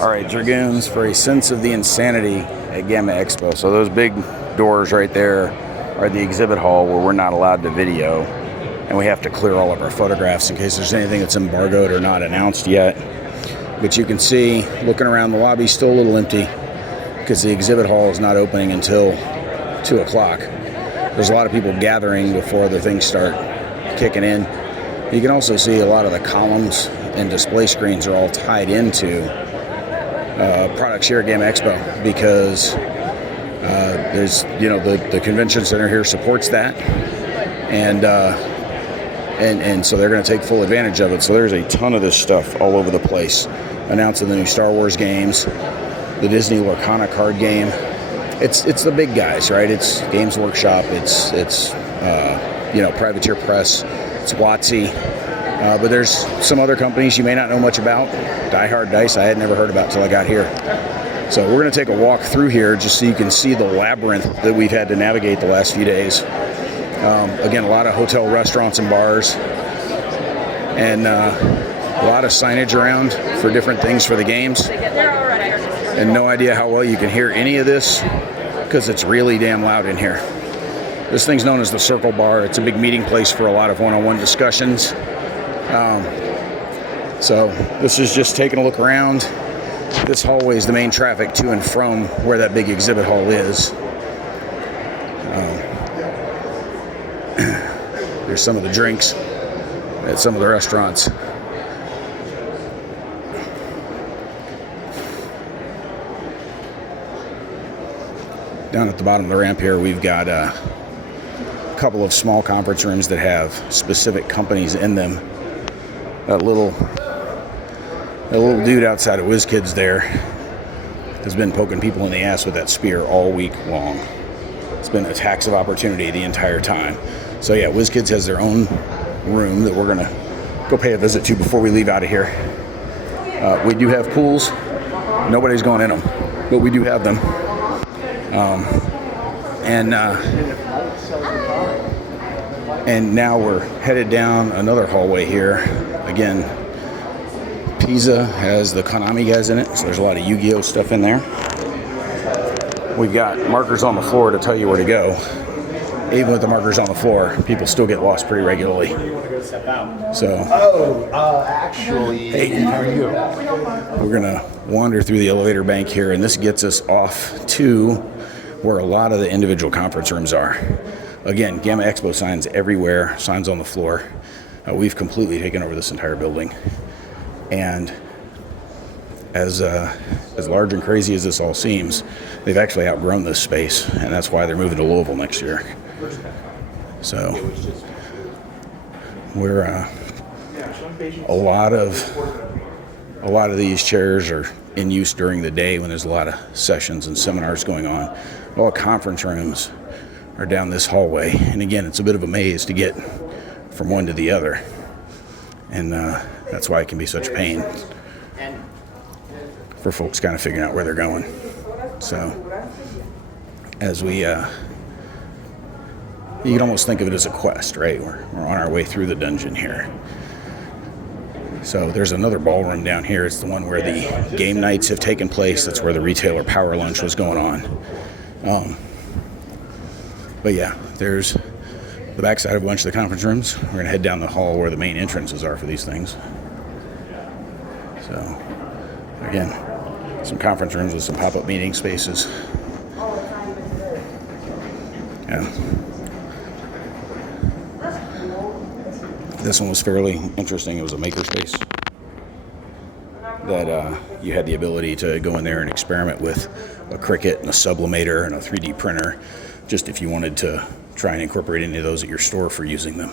All right, Dragoons, for a sense of the insanity at GAMA Expo. So those big doors right there are the exhibit hall where we're not allowed to video, and we have to clear all of our photographs in case there's anything that's embargoed or not announced yet. But you can see, looking around, the lobby's still a little empty because the exhibit hall is not opening until 2 o'clock. There's a lot of people gathering before other things start kicking in. You can also see a lot of the columns and display screens are all tied into products here at GAMA Expo because there's, the convention center here supports that, and so they're going to take full advantage of it. So there's a ton of this stuff all over the place, announcing the new Star Wars games, the Disney Lorcana card game. It's the big guys, right? It's Games Workshop, it's Privateer Press, it's WotC. But there's some other companies you may not know much about. Die Hard Dice I had never heard about till I got here. So we're going to take a walk through here just so you can see the labyrinth that we've had to navigate the last few days. Again, a lot of hotel restaurants and bars, and a lot of signage around for different things for the games. And no idea how well you can hear any of this because it's really damn loud in here. This thing's known as the Circle Bar. It's a big meeting place for a lot of one-on-one discussions. So this is just taking a look around. This hallway is the main traffic to and from where that big exhibit hall is. There's some of the drinks at some of the restaurants. Down at the bottom of the ramp here, we've got a couple of small conference rooms that have specific companies in them. That little dude outside of WizKids there has been poking people in the ass with that spear all week long. It's been attacks of opportunity the entire time. So yeah, WizKids has their own room that we're gonna go pay a visit to before we leave out of here. We do have pools. Nobody's going in them, but we do have them. And now we're headed down another hallway here. Again, Pisa has the Konami guys in it, so there's a lot of Yu-Gi-Oh stuff in there. We've got markers on the floor to tell you where to go. Even with the markers on the floor, people still get lost pretty regularly. So, actually, hey, how are you? We're gonna wander through the elevator bank here, and this gets us off to where a lot of the individual conference rooms are. Again, GAMA Expo signs everywhere, signs on the floor. We've completely taken over this entire building. And as large and crazy as this all seems, they've actually outgrown this space, and that's why they're moving to Louisville next year. So we're a lot of these chairs are in use during the day when there's a lot of sessions and seminars going on. All conference rooms are down this hallway, and again, it's a bit of a maze to get from one to the other, and that's why it can be such a pain for folks kind of figuring out where they're going. So as we you can almost think of it as a quest, right? We're on our way through the dungeon here. So there's another ballroom down here. It's the one where the game nights have taken place. That's where the retailer power lunch was going on. But yeah, there's the backside of a bunch of the conference rooms. We're gonna head down the hall where the main entrances are for these things. So again, some conference rooms with some pop-up meeting spaces. Yeah. This one was fairly interesting. It was a makerspace that you had the ability to go in there and experiment with a Cricut and a sublimator and a 3D printer, just if you wanted to try and incorporate any of those at your store for using them.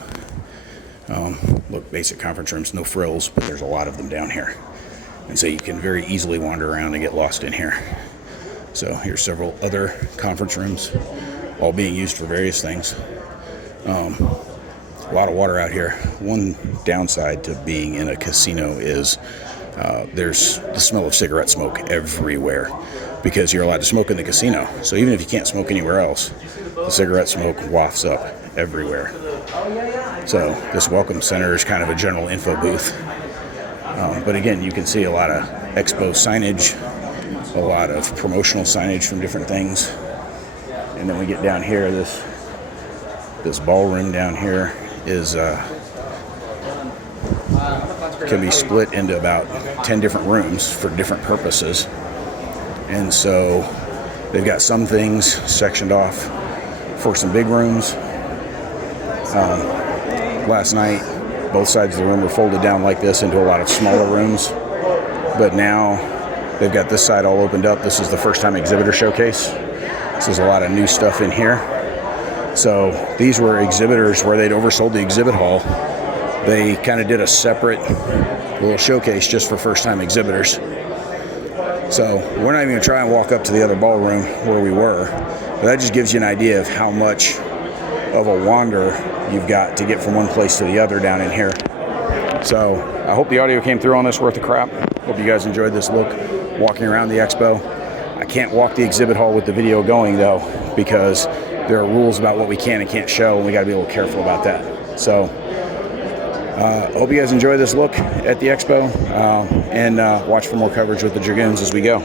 Look, basic conference rooms, no frills, but there's a lot of them down here. And so you can very easily wander around and get lost in here. So here's several other conference rooms, all being used for various things. A lot of water out here. One downside to being in a casino is there's the smell of cigarette smoke everywhere because you're allowed to smoke in the casino. So even if you can't smoke anywhere else, the cigarette smoke wafts up everywhere. So this welcome center is kind of a general info booth. But again, you can see a lot of expo signage, a lot of promotional signage from different things. And then we get down here, this ballroom down here is can be split into about 10 different rooms for different purposes. And so they've got some things sectioned off for some big rooms. Last night, both sides of the room were folded down like this into a lot of smaller rooms. But now they've got this side all opened up. This is the first time exhibitor showcase. So there's a lot of new stuff in here. So these were exhibitors where they'd oversold the exhibit hall. They kind of did a separate little showcase just for first-time exhibitors. So we're not even going to try and walk up to the other ballroom where we were. But that just gives you an idea of how much of a wander you've got to get from one place to the other down in here. So I hope the audio came through on this worth of crap. Hope you guys enjoyed this look walking around the expo. I can't walk the exhibit hall with the video going though, because there are rules about what we can and can't show, and we got to be a little careful about that. So hope you guys enjoy this look at the expo, and watch for more coverage with the Dragoons as we go.